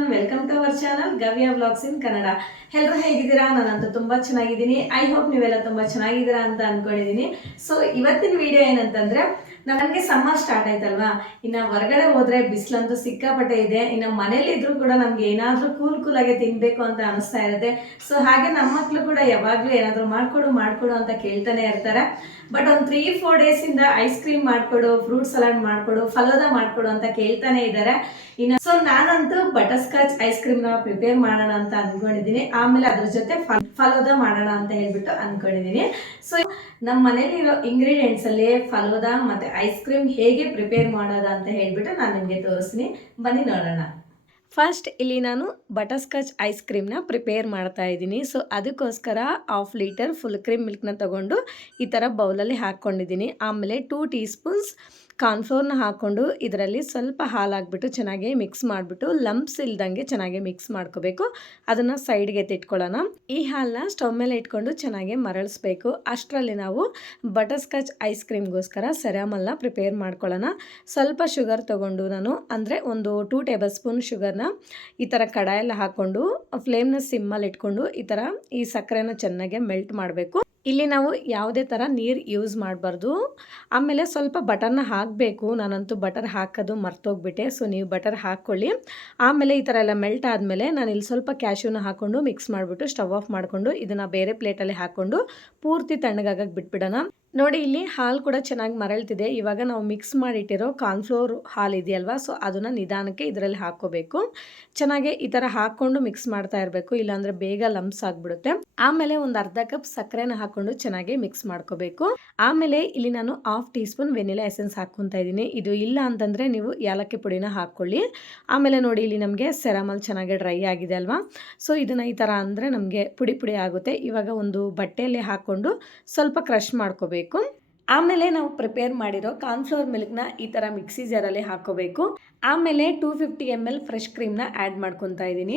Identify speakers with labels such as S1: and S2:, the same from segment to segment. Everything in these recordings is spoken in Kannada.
S1: Everyone welcome to our channel Gavya vlogs in Kannada ಎಲ್ಲರೂ ಹೇಗಿದ್ದೀರಾ? ನಾನಂತೂ ತುಂಬ ಚೆನ್ನಾಗಿದ್ದೀನಿ. ಐ ಹೋಪ್ ನೀವೆಲ್ಲ ತುಂಬ ಚೆನ್ನಾಗಿದ್ದೀರಾ ಅಂತ ಅಂದ್ಕೊಂಡಿದ್ದೀನಿ ಸೊ ಇವತ್ತಿನ ವಿಡಿಯೋ ಏನಂತಂದ್ರೆ ನನಗೆ ಸಮ್ಮರ್ ಸ್ಟಾರ್ಟ್ ಆಯ್ತಲ್ವಾ? ಇನ್ನು ಹೊರಗಡೆ ಹೋದ್ರೆ ಬಿಸಿಲಂತೂ ಸಿಕ್ಕಾಪಟ್ಟೆ ಇದೆ. ಇನ್ನು ಮನೇಲಿ ಇದ್ರೂ ಕೂಡ ನಮ್ಗೆ ಏನಾದರೂ ಕೂಲ್ ಕೂಲಾಗೆ ತಿನ್ಬೇಕು ಅಂತ ಅನಿಸ್ತಾ ಇರುತ್ತೆ. ಸೊ ಹಾಗೆ ನಮ್ಮ ಮಕ್ಕಳು ಕೂಡ ಯಾವಾಗಲೂ ಏನಾದರೂ ಮಾಡ್ಕೊಡು ಮಾಡ್ಕೊಡು ಅಂತ ಕೇಳ್ತಾನೆ ಇರ್ತಾರೆ. ಬಟ್ ಒಂದು ತ್ರೀ ಫೋರ್ ಡೇಸಿಂದ ಐಸ್ ಕ್ರೀಮ್ ಮಾಡ್ಕೊಡು ಫ್ರೂಟ್ ಸಲಾಡ್ ಮಾಡ್ಕೊಡು, ಫಲೋದ ಮಾಡ್ಕೊಡು ಅಂತ ಕೇಳ್ತಾನೆ ಇದ್ದಾರೆ. ಇನ್ನು ಸೊ ನಾನಂತೂ ಬಟರ್ ಸ್ಕಾಚ್ ಐಸ್ ಕ್ರೀಮ್ನ ಪ್ರಿಪೇರ್ ಮಾಡೋಣ ಅಂತ ಅನ್ಕೊಂಡಿದ್ದೀನಿ. ಆಮೇಲೆ ಅದ್ರ ಜೊತೆ ಫಲ್- ಫಲೋದ ಮಾಡೋಣ ಅಂತ ಹೇಳ್ಬಿಟ್ಟು ಅನ್ಕೊಂಡಿದ್ದೀನಿ. ಸೊ ನಮ್ಮ ಮನೇಲಿ ಇರೋ ಇಂಗ್ರೀಡಿಯೆಂಟ್ಸ್ ಅಲ್ಲಿ ಫಲೋದ ಮತ್ತೆ ಐಸ್ ಕ್ರೀಮ್ ಹೇಗೆ ಪ್ರಿಪೇರ್ ಮಾಡೋದ ಅಂತ ಹೇಳ್ಬಿಟ್ಟು ನಾನು ನಿಮಗೆ ತೋರಿಸ್ತೀನಿ. ಬನ್ನಿ ನೋಡೋಣ. ಫಸ್ಟ್ ಇಲ್ಲಿ ನಾನು ಬಟರ್ ಸ್ಕಾಚ್ ಐಸ್ ಕ್ರೀಮ್ನ ಪ್ರಿಪೇರ್ ಮಾಡ್ತಾ ಇದ್ದೀನಿ. ಸೊ ಅದಕ್ಕೋಸ್ಕರ ಹಾಫ್ ಲೀಟರ್ ಫುಲ್ ಕ್ರೀಮ್ ಮಿಲ್ಕ್ನ ತಗೊಂಡು ಈ ಥರ ಬೌಲಲ್ಲಿ ಹಾಕ್ಕೊಂಡಿದ್ದೀನಿ ಆಮೇಲೆ ಟೂ ಟೀ ಸ್ಪೂನ್ಸ್ ಕಾರ್ನ್ಫ್ಲೋರ್ನ ಹಾಕ್ಕೊಂಡು ಇದರಲ್ಲಿ ಸ್ವಲ್ಪ ಹಾಲು ಹಾಕ್ಬಿಟ್ಟು ಚೆನ್ನಾಗಿ ಮಿಕ್ಸ್ ಮಾಡಿಬಿಟ್ಟು ಲಂಪ್ಸ್ ಇಲ್ದಂಗೆ ಚೆನ್ನಾಗಿ ಮಿಕ್ಸ್ ಮಾಡ್ಕೋಬೇಕು. ಅದನ್ನು ಸೈಡ್ಗೆ ಎತ್ತಿಟ್ಕೊಳ್ಳೋಣ ಈ ಹಾಲನ್ನ ಸ್ಟವ್ ಮೇಲೆ ಇಟ್ಕೊಂಡು ಚೆನ್ನಾಗಿ ಮರಳಿಸ್ಬೇಕು. ಅಷ್ಟರಲ್ಲಿ ನಾವು ಬಟರ್ ಸ್ಕಾಚ್ ಐಸ್ ಕ್ರೀಮ್ಗೋಸ್ಕರ ಸೆರಾಮಲ್ನ ಪ್ರಿಪೇರ್ ಮಾಡ್ಕೊಳ್ಳೋಣ. ಸ್ವಲ್ಪ ಶುಗರ್ ತೊಗೊಂಡು ನಾನು, ಅಂದರೆ ಒಂದು ಟೂ ಟೇಬಲ್ ಸ್ಪೂನ್ ಶುಗರ್ನ ಈ ಥರ ಕಡಾಯಲ್ಲಿ ಹಾಕ್ಕೊಂಡು, ಫ್ಲೇಮ್ನ ಸಿಮ್ಮಲ್ಲಿ ಇಟ್ಕೊಂಡು ಈ ಥರ ಈ ಸಕ್ಕರೆನ ಚೆನ್ನಾಗಿ ಮೆಲ್ಟ್ ಮಾಡಬೇಕು. ಇಲ್ಲಿ ನಾವು ಯಾವುದೇ ಥರ ನೀರು ಯೂಸ್ ಮಾಡಬಾರ್ದು. ಆಮೇಲೆ ಸ್ವಲ್ಪ ಬಟರ್ನ ಹಾಕಬೇಕು. ನಾನಂತೂ ಬಟರ್ ಹಾಕೋದು ಮರ್ತೋಗ್ಬಿಟ್ಟೆ. ಸೊ ನೀವು ಬಟರ್ ಹಾಕ್ಕೊಳ್ಳಿ. ಆಮೇಲೆ ಈ ಥರ ಎಲ್ಲ ಮೆಲ್ಟ್ ಆದಮೇಲೆ ನಾನು ಇಲ್ಲಿ ಸ್ವಲ್ಪ ಕ್ಯಾಶ್ಯೂನ ಹಾಕ್ಕೊಂಡು ಮಿಕ್ಸ್ ಮಾಡಿಬಿಟ್ಟು ಸ್ಟವ್ ಆಫ್ ಮಾಡಿಕೊಂಡು ಇದನ್ನು ಬೇರೆ ಪ್ಲೇಟಲ್ಲಿ ಹಾಕ್ಕೊಂಡು ಪೂರ್ತಿ ತಣ್ಣಗಾಗಕ್ಕೆ ಬಿಟ್ಬಿಡೋಣ. ನೋಡಿ, ಇಲ್ಲಿ ಹಾಲು ಕೂಡ ಚೆನ್ನಾಗಿ ಮರಳ್ತಿದೆ. ಇವಾಗ ನಾವು ಮಿಕ್ಸ್ ಮಾಡಿಟ್ಟಿರೋ ಕಾರ್ನ್ಫ್ಲೋರ್ ಹಾಲು ಇದೆಯಲ್ವಾ, ಸೊ ಅದನ್ನು ನಿಧಾನಕ್ಕೆ ಇದರಲ್ಲಿ ಹಾಕೋಬೇಕು ಚೆನ್ನಾಗಿ ಈ ಥರ ಹಾಕ್ಕೊಂಡು ಮಿಕ್ಸ್ ಮಾಡ್ತಾ ಇರಬೇಕು, ಇಲ್ಲಾಂದರೆ ಬೇಗ ಲಂಪ್ಸ್ ಆಗಿಬಿಡುತ್ತೆ. ಆಮೇಲೆ ಒಂದು ಅರ್ಧ ಕಪ್ ಸಕ್ಕರೆನ ಹಾಕ್ಕೊಂಡು ಚೆನ್ನಾಗಿ ಮಿಕ್ಸ್ ಮಾಡ್ಕೋಬೇಕು. ಆಮೇಲೆ ಇಲ್ಲಿ ನಾನು half teaspoon vanilla essence ಹಾಕ್ಕೊತಾ ಇದ್ದೀನಿ ಇದು ಇಲ್ಲ ಅಂತಂದರೆ ನೀವು ಏಲಕ್ಕಿ ಪುಡಿನ ಹಾಕ್ಕೊಳ್ಳಿ. ಆಮೇಲೆ ನೋಡಿ, ಇಲ್ಲಿ ನಮಗೆ ಸೆರಾಮಲ್ ಚೆನ್ನಾಗಿ ಡ್ರೈ ಆಗಿದೆ ಅಲ್ವಾ? ಸೊ ಇದನ್ನು ಈ ಥರ ಅಂದರೆ ನಮಗೆ ಪುಡಿ ಪುಡಿ ಆಗುತ್ತೆ. ಇವಾಗ ಒಂದು ಬಟ್ಟೆಯಲ್ಲಿ ಹಾಕ್ಕೊಂಡು ಸ್ವಲ್ಪ ಕ್ರಷ್ ಮಾಡ್ಕೋಬೇಕು. ಆಮೇಲೆ ನಾವು ಪ್ರಿಪೇರ್ ಮಾಡಿರೋ ಮಿಲ್ಕ್ ಮಿಲ್ಕ್ನ ಈ ಥರ ಮಿಕ್ಸಿ ಜಾರಲ್ಲಿ ಹಾಕೋಬೇಕು. ಆಮೇಲೆ two fifty M L fresh ಕ್ರೀಮ್ನ add ಮಾಡ್ಕೊತಾ ಇದ್ದೀನಿ.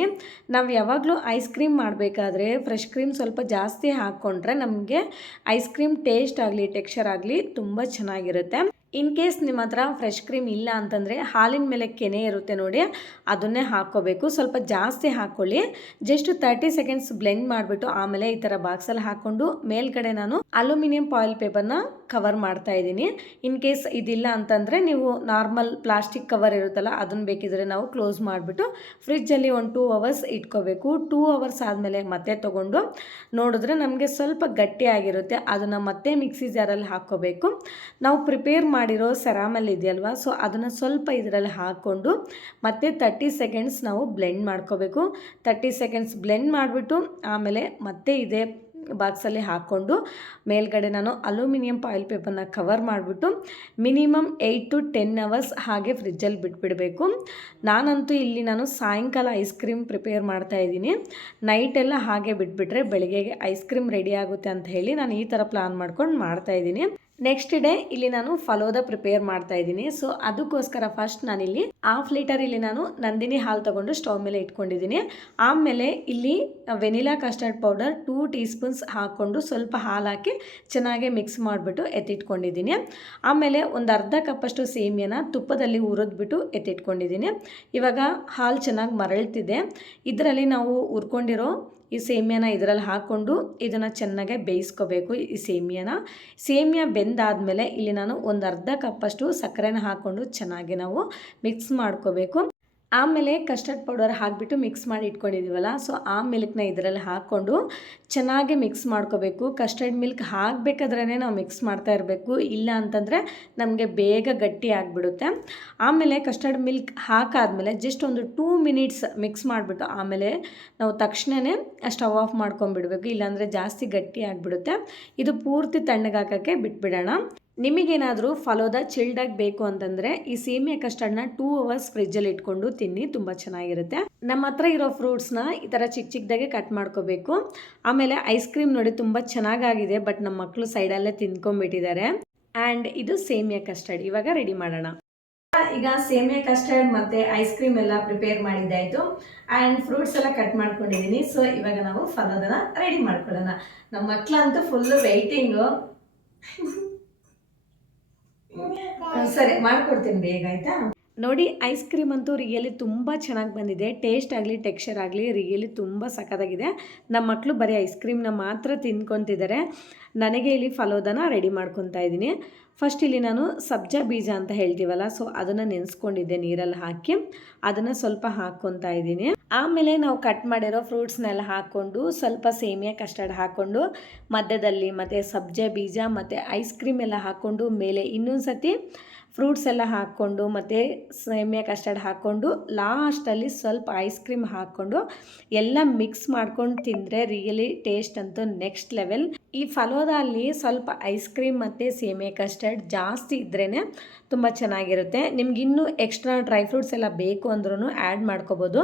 S1: ನಾವು ಯಾವಾಗಲೂ ಐಸ್ ಕ್ರೀಮ್ ಮಾಡಬೇಕಾದ್ರೆ ಫ್ರೆಶ್ ಕ್ರೀಮ್ ಸ್ವಲ್ಪ ಜಾಸ್ತಿ ಹಾಕ್ಕೊಂಡ್ರೆ ನಮಗೆ ಐಸ್ ಕ್ರೀಮ್ ಟೇಸ್ಟ್ ಆಗಲಿ, ಟೆಕ್ಸ್ಚರ್ ಆಗಲಿ ತುಂಬ ಚೆನ್ನಾಗಿರುತ್ತೆ. ಇನ್ ಕೇಸ್ ನಿಮ್ಮ ಹತ್ರ ಫ್ರೆಶ್ ಕ್ರೀಮ್ ಇಲ್ಲ ಅಂತಂದರೆ ಹಾಲಿನ ಮೇಲೆ ಕೆನೆ ಇರುತ್ತೆ ನೋಡಿ, ಅದನ್ನೇ ಹಾಕ್ಕೋಬೇಕು. ಸ್ವಲ್ಪ ಜಾಸ್ತಿ ಹಾಕ್ಕೊಳ್ಳಿ. ಜಸ್ಟ್ ತರ್ಟಿ ಸೆಕೆಂಡ್ಸ್ ಬ್ಲೆಂಡ್ ಮಾಡಿಬಿಟ್ಟು ಆಮೇಲೆ ಈ ಥರ ಬಾಕ್ಸಲ್ಲಿ ಹಾಕ್ಕೊಂಡು ಮೇಲ್ಗಡೆ ನಾನು ಅಲ್ಯೂಮಿನಿಯಂ ಫಾಯಿಲ್ ಪೇಪರ್ನ ಕವರ್ ಮಾಡ್ತಾ ಇದ್ದೀನಿ. ಇನ್ ಕೇಸ್ ಇದಿಲ್ಲ ಅಂತಂದರೆ ನೀವು ನಾರ್ಮಲ್ ಪ್ಲಾಸ್ಟಿಕ್ ಕವರ್ ಇರುತ್ತಲ್ಲ, ಅದನ್ನು ಬೇಕಿದ್ರೆ ನಾವು ಕ್ಲೋಸ್ ಮಾಡಿಬಿಟ್ಟು ಫ್ರಿಜ್ಜಲ್ಲಿ ಒಂದು ಟೂ ಅವರ್ಸ್ ಇಟ್ಕೋಬೇಕು. ಟೂ ಅವರ್ಸ್ ಆದಮೇಲೆ ಮತ್ತೆ ತೊಗೊಂಡು ನೋಡಿದ್ರೆ ನಮಗೆ ಸ್ವಲ್ಪ ಗಟ್ಟಿಯಾಗಿರುತ್ತೆ ಅದನ್ನು ಮತ್ತೆ ಮಿಕ್ಸಿ ಜಾರಲ್ಲಿ ಹಾಕ್ಕೋಬೇಕು. ನಾವು ಪ್ರಿಪೇರ್ ಮಾಡಿರೋ ಸೆರಾಮಲ್ ಇದೆಯಲ್ವಾ? ಸೊ ಅದನ್ನು ಸ್ವಲ್ಪ ಇದರಲ್ಲಿ ಹಾಕ್ಕೊಂಡು ಮತ್ತೆ ತರ್ಟಿ ಸೆಕೆಂಡ್ಸ್ ನಾವು ಬ್ಲೆಂಡ್ ಮಾಡ್ಕೋಬೇಕು. ತರ್ಟಿ ಸೆಕೆಂಡ್ಸ್ ಬ್ಲೆಂಡ್ ಮಾಡಿಬಿಟ್ಟು ಆಮೇಲೆ ಮತ್ತೆ ಇದೇ ಬಾಕ್ಸಲ್ಲಿ ಹಾಕ್ಕೊಂಡು ಮೇಲ್ಗಡೆ ನಾನು ಅಲ್ಯೂಮಿನಿಯಂ ಪಾಯಿಲ್ ಪೇಪರ್ನ ಕವರ್ ಮಾಡಿಬಿಟ್ಟು minimum eight to ten hours ಹಾಗೆ ಫ್ರಿಜ್ಜಲ್ಲಿ ಬಿಟ್ಬಿಡಬೇಕು. ನಾನಂತೂ ಇಲ್ಲಿ ನಾನು ಸಾಯಂಕಾಲ ಐಸ್ ಕ್ರೀಮ್ ಪ್ರಿಪೇರ್ ಮಾಡ್ತಾ ಇದ್ದೀನಿ. ನೈಟೆಲ್ಲ ಹಾಗೆ ಬಿಟ್ಬಿಟ್ರೆ ಬೆಳಗ್ಗೆಗೆ ಐಸ್ ಕ್ರೀಮ್ ರೆಡಿ ಆಗುತ್ತೆ ಅಂತ ಹೇಳಿ ನಾನು ಈ ಥರ ಪ್ಲಾನ್ ಮಾಡ್ಕೊಂಡು ಮಾಡ್ತಾ ಇದ್ದೀನಿ. ನೆಕ್ಸ್ಟ್ ಡೇ ಇಲ್ಲಿ ನಾನು ಫಲೋದ ಪ್ರಿಪೇರ್ ಮಾಡ್ತಾ ಇದ್ದೀನಿ. ಸೊ ಅದಕ್ಕೋಸ್ಕರ ಫಸ್ಟ್ ನಾನಿಲ್ಲಿ ಹಾಫ್ ಲೀಟರ್ ಇಲ್ಲಿ ನಾನು ನಂದಿನಿ ಹಾಲು ತಗೊಂಡು ಸ್ಟವ್ ಮೇಲೆ ಇಟ್ಕೊಂಡಿದ್ದೀನಿ. ಆಮೇಲೆ ಇಲ್ಲಿ vanilla custard powder two teaspoons ಹಾಕ್ಕೊಂಡು ಸ್ವಲ್ಪ ಹಾಲು ಹಾಕಿ ಚೆನ್ನಾಗಿ ಮಿಕ್ಸ್ ಮಾಡಿಬಿಟ್ಟು ಎತ್ತಿಟ್ಕೊಂಡಿದ್ದೀನಿ. ಆಮೇಲೆ ಒಂದು ಅರ್ಧ ಕಪ್ಪಷ್ಟು ಸೇಮಿಯನ ತುಪ್ಪದಲ್ಲಿ ಹುರಿದ್ಬಿಟ್ಟು ಎತ್ತಿಟ್ಕೊಂಡಿದ್ದೀನಿ. ಇವಾಗ ಹಾಲು ಚೆನ್ನಾಗಿ ಮರಳ್ತಿದೆ. ಇದರಲ್ಲಿ ನಾವು ಹುರ್ಕೊಂಡಿರೋ ಈ ಸೇಮಿಯಾನ ಇದರಲ್ಲಿ ಹಾಕ್ಕೊಂಡು ಇದನ್ನು ಚೆನ್ನಾಗೆ ಬೇಯಿಸ್ಕೋಬೇಕು. ಈ ಸೇಮಿಯಾನ ಸೇಮಿಯಾ ಬೆಂದಾದಮೇಲೆ ಇಲ್ಲಿ ನಾನು ಒಂದು ಅರ್ಧ ಕಪ್ಪಷ್ಟು ಸಕ್ಕರೆನ ಹಾಕ್ಕೊಂಡು ಚೆನ್ನಾಗಿ ನಾವು ಮಿಕ್ಸ್ ಮಾಡ್ಕೋಬೇಕು. ಆಮೇಲೆ ಕಸ್ಟರ್ಡ್ ಪೌಡರ್ ಹಾಕಿಬಿಟ್ಟು ಮಿಕ್ಸ್ ಮಾಡಿ ಇಟ್ಕೊಂಡಿದ್ದೀವಲ್ಲ ಸೊ ಆ ಮಿಲ್ಕ್ನ ಇದರಲ್ಲಿ ಹಾಕ್ಕೊಂಡು ಚೆನ್ನಾಗಿ ಮಿಕ್ಸ್ ಮಾಡ್ಕೋಬೇಕು. ಕಸ್ಟರ್ಡ್ ಮಿಲ್ಕ್ ಹಾಕಬೇಕಾದ್ರೇ ನಾವು ಮಿಕ್ಸ್ ಮಾಡ್ತಾ ಇರಬೇಕು. ಇಲ್ಲ ಅಂತಂದರೆ ನಮಗೆ ಬೇಗ ಗಟ್ಟಿ ಆಗಿಬಿಡುತ್ತೆ. ಆಮೇಲೆ ಕಸ್ಟರ್ಡ್ ಮಿಲ್ಕ್ ಹಾಕಾದ್ಮೇಲೆ ಜಸ್ಟ್ ಒಂದು ಟೂ ಮಿನಿಟ್ಸ್ ಮಿಕ್ಸ್ ಮಾಡಿಬಿಟ್ಟು ಆಮೇಲೆ ನಾವು ತಕ್ಷಣವೇ ಸ್ಟವ್ ಆಫ್ ಮಾಡ್ಕೊಂಬಿಡಬೇಕು ಇಲ್ಲಾಂದರೆ ಜಾಸ್ತಿ ಗಟ್ಟಿ ಆಗಿಬಿಡುತ್ತೆ. ಇದು ಪೂರ್ತಿ ತಣ್ಣಗಾಕೋಕ್ಕೆ ಬಿಟ್ಬಿಡೋಣ. ನಿಮಗೇನಾದರೂ ಫಲೋದ ಚಿಲ್ಡಾಗಿ ಬೇಕು ಅಂತಂದರೆ ಈ ಸೇಮಿಯಾ ಕಸ್ಟರ್ಡ್ನ ಟೂ ಅವರ್ಸ್ ಫ್ರಿಜ್ಜಲ್ಲಿ ಇಟ್ಕೊಂಡು ತಿನ್ನಿ, ತುಂಬ ಚೆನ್ನಾಗಿರುತ್ತೆ. ನಮ್ಮ ಹತ್ರ ಇರೋ ಫ್ರೂಟ್ಸ್ನ ಈ ಥರ ಚಿಕ್ಕ ಚಿಕ್ಕದಾಗೆ ಕಟ್ ಮಾಡ್ಕೋಬೇಕು. ಆಮೇಲೆ ಐಸ್ ಕ್ರೀಮ್ ನೋಡಿ ತುಂಬ ಚೆನ್ನಾಗಾಗಿದೆ ಬಟ್ ನಮ್ಮ ಮಕ್ಕಳು ಸೈಡಲ್ಲೇ ತಿನ್ಕೊಂಡ್ಬಿಟ್ಟಿದ್ದಾರೆ. ಆ್ಯಂಡ್ ಇದು ಸೇಮಿಯಾ ಕಸ್ಟರ್ಡ್ ಇವಾಗ ರೆಡಿ ಮಾಡೋಣ. ಈಗ ಸೇಮಿಯಾ ಕಸ್ಟರ್ಡ್ ಮತ್ತೆ ಐಸ್ ಕ್ರೀಮ್ ಎಲ್ಲ ಪ್ರಿಪೇರ್ ಮಾಡಿದ್ದಾಯಿತು. ಆ್ಯಂಡ್ ಫ್ರೂಟ್ಸ್ ಎಲ್ಲ ಕಟ್ ಮಾಡ್ಕೊಂಡಿದ್ದೀನಿ. ಸೊ ಇವಾಗ ನಾವು ಫಲೋದನ ರೆಡಿ ಮಾಡ್ಕೊಳ್ಳೋಣ. ನಮ್ಮ ಮಕ್ಕಳಂತೂ ಫುಲ್ಲು ವೆಯ್ಟಿಂಗು ಸರಿ, ಮಾಡ್ಕೊಡ್ತೀನಿ ಬೇಗ, ಆಯ್ತಾ? ನೋಡಿ ಐಸ್ ಕ್ರೀಮ್ ಅಂತೂ ರಿಯಲಿ ತುಂಬ ಚೆನ್ನಾಗಿ ಬಂದಿದೆ. ಟೇಸ್ಟ್ ಆಗಲಿ ಟೆಕ್ಸ್ಚರ್ ಆಗಲಿ ರಿಯಲಿ ತುಂಬ ಸಖತ್ತಾಗಿದೆ. ನಮ್ಮ ಮಕ್ಕಳು ಬರೀ ಐಸ್ ಕ್ರೀಮ್ನ ಮಾತ್ರ ತಿನ್ಕೊತಿದ್ದಾರೆ ನನಗೆ ಇಲ್ಲಿ ಫಲೋದನ ರೆಡಿ ಮಾಡ್ಕೊತಾ ಇದ್ದೀನಿ. ಫಸ್ಟ್ ಇಲ್ಲಿ ನಾನು ಸಬ್ಜಾ ಬೀಜ ಅಂತ ಹೇಳ್ತೀವಲ್ಲ ಸೊ ಅದನ್ನು ನೆನೆಸ್ಕೊಂಡಿದ್ದೆ ನೀರಲ್ಲಿ ಹಾಕಿ. ಅದನ್ನು ಸ್ವಲ್ಪ ಹಾಕ್ಕೊತಾ ಇದ್ದೀನಿ. ಆಮೇಲೆ ನಾವು ಕಟ್ ಮಾಡಿರೋ ಫ್ರೂಟ್ಸ್ನೆಲ್ಲ ಹಾಕ್ಕೊಂಡು ಸ್ವಲ್ಪ ಸೇಮಿಯಾ ಕಸ್ಟರ್ಡ್ ಹಾಕ್ಕೊಂಡು ಮಧ್ಯದಲ್ಲಿ ಮತ್ತು ಸಬ್ಜೆ ಬೀಜ ಮತ್ತು ಐಸ್ ಕ್ರೀಮ್ ಎಲ್ಲ ಹಾಕ್ಕೊಂಡು ಮೇಲೆ ಇನ್ನೊಂದು ಸತಿ ಫ್ರೂಟ್ಸ್ ಎಲ್ಲ ಹಾಕ್ಕೊಂಡು ಮತ್ತು ಸೇಮಿಯ ಕಸ್ಟರ್ಡ್ ಹಾಕ್ಕೊಂಡು ಲಾಸ್ಟಲ್ಲಿ ಸ್ವಲ್ಪ ಐಸ್ ಕ್ರೀಮ್ ಹಾಕ್ಕೊಂಡು ಎಲ್ಲ ಮಿಕ್ಸ್ ಮಾಡ್ಕೊಂಡು ತಿಂದರೆ ರಿಯಲಿ ಟೇಸ್ಟ್ ಅಂತೂ ನೆಕ್ಸ್ಟ್ ಲೆವೆಲ್ ಈ ಫಲೋದಲ್ಲಿ ಸ್ವಲ್ಪ ಐಸ್ ಕ್ರೀಮ್ ಮತ್ತು ಸೇಮೆ ಕಸ್ಟರ್ಡ್ ಜಾಸ್ತಿ ಇದ್ರೇ ತುಂಬ ಚೆನ್ನಾಗಿರುತ್ತೆ. ನಿಮ್ಗೆ ಇನ್ನೂ ಎಕ್ಸ್ಟ್ರಾ ಡ್ರೈ ಫ್ರೂಟ್ಸ್ ಎಲ್ಲ ಬೇಕು ಅಂದ್ರೂ ಆ್ಯಡ್ ಮಾಡ್ಕೋಬೋದು.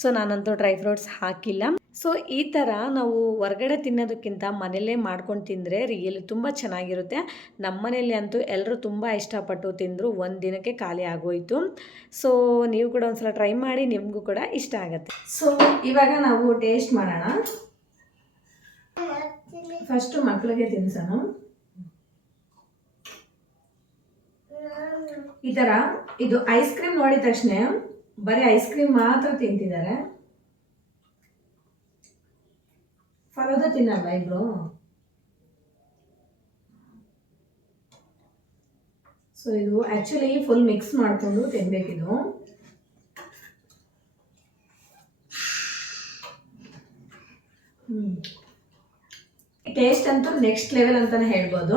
S1: ಸೊ ನಾನಂತೂ ಡ್ರೈ ಫ್ರೂಟ್ಸ್ ಹಾಕಿಲ್ಲ. ಸೊ, ಈ ಥರ ನಾವು ಹೊರ್ಗಡೆ ತಿನ್ನೋದಕ್ಕಿಂತ ಮನೆಯಲ್ಲೇ ಮಾಡ್ಕೊಂಡು ತಿಂದರೆ ರಿಯಲ್ ತುಂಬ ಚೆನ್ನಾಗಿರುತ್ತೆ. ನಮ್ಮ ಮನೇಲಿ ಅಂತೂ ಎಲ್ಲರೂ ತುಂಬ ಇಷ್ಟಪಟ್ಟು ತಿಂದರು. ಒಂದು ದಿನಕ್ಕೆ ಖಾಲಿ ಆಗೋಯಿತು. ಸೊ, ನೀವು ಕೂಡ ಒಂದ್ಸಲ ಟ್ರೈ ಮಾಡಿ, ನಿಮಗೂ ಕೂಡ ಇಷ್ಟ ಆಗುತ್ತೆ. ಸೊ, ಇವಾಗ ನಾವು ಟೇಸ್ಟ್ ಮಾಡೋಣ. ಫಸ್ಟು ಮಕ್ಕಳಿಗೆ ತಿನ್ಸೋಣ. ಈ ಥರ ಇದು ಐಸ್ ಕ್ರೀಮ್ ನೋಡಿದ ತಕ್ಷಣ ಬರೀ ಐಸ್ ಕ್ರೀಮ್ ಮಾತ್ರ ತಿಂತಿದ್ದಾರೆ. ಫಲದ ತಿನ್ನಲ್ಲ ಇಬ್ರು? ಸೊ ಇದು ಆ್ಯಕ್ಚುಲಿ ಫುಲ್ ಮಿಕ್ಸ್ ಮಾಡಿಕೊಂಡು ತಿನ್ಬೇಕಿದು ಟೇಸ್ಟ್ ಅಂತೂ ನೆಕ್ಸ್ಟ್ ಲೆವೆಲ್ ಅಂತಾನೆ ಹೇಳ್ಬೋದು.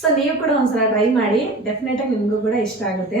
S1: ಸೊ ನೀವು ಕೂಡ ಒಂದ್ಸಲ ಟ್ರೈ ಮಾಡಿ. ಡೆಫಿನೆಟಾಗಿ ನಿಮಗೂ ಕೂಡ ಇಷ್ಟ ಆಗುತ್ತೆ.